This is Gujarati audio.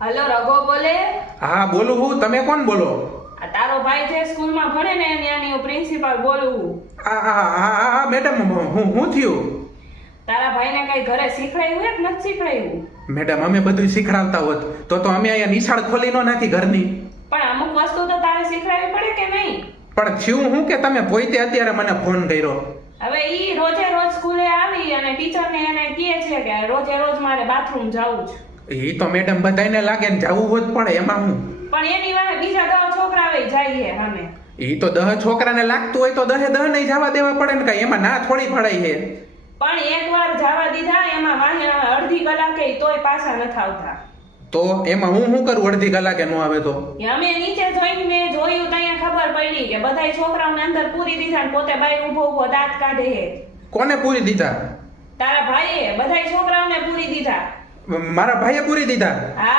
હલો રઘો બોલે. હા બોલું હું. તમે કોણ બોલો? આ તારો ભાઈ જે સ્કૂલમાં ભણે ને ત્યાંની હું પ્રિન્સિપાલ બોલું હું. હા મેડમ, હું થયું? તારા ભાઈને કઈ ઘરે શીખડાયું હે કે નથી શીખડાયું? મેડમ, અમે બધું શીખડાવતા હોત તો અમે અહીંયા નિશાળ ખોલી નો નાખી ઘરની. પણ અમુક વસ્તુ તો તારે શીખડાવી પડે કે નહીં? પણ થયું હું કે તમે પોતે અત્યારે મને ફોન કર્યો? હવે ઈ રોજે રોજ સ્કૂલે આવી અને ટીચરને એને કહે છે કે રોજે રોજ મારે બાથરૂમ જવું છે. એ તો મેડમ બધાને લાગે ને જવું હોત પડે, એમાં હું? પણ એની વારે બીજા 10 છોકરા આવે જાય છે અમે. એ તો 10 છોકરાને લાગતું હોય તો 10 નહીં જવા દેવા પડે ને, કઈ એમાં ના થોડી પડાય છે. પણ એકવાર જવા દીધા એમાં વાહે અડધી કલાકે તોય પાછા નથી આવતા. તો એમાં હું શું કરું અડધી કલાકે નો આવે તો? અમે નીચે જોઈને મેં જોયું ત્યાં ખબર પડી કે બધાય છોકરાઓને અંદર પૂરી દીધા ને પોતે બહાર ઊભો ઊભો દાંત કાઢે છે. કોને પૂરી દીધા? તારા ભાઈએ બધાય છોકરાઓને પૂરી દીધા. મારા ભાઈએ પૂરી દીધા? હા.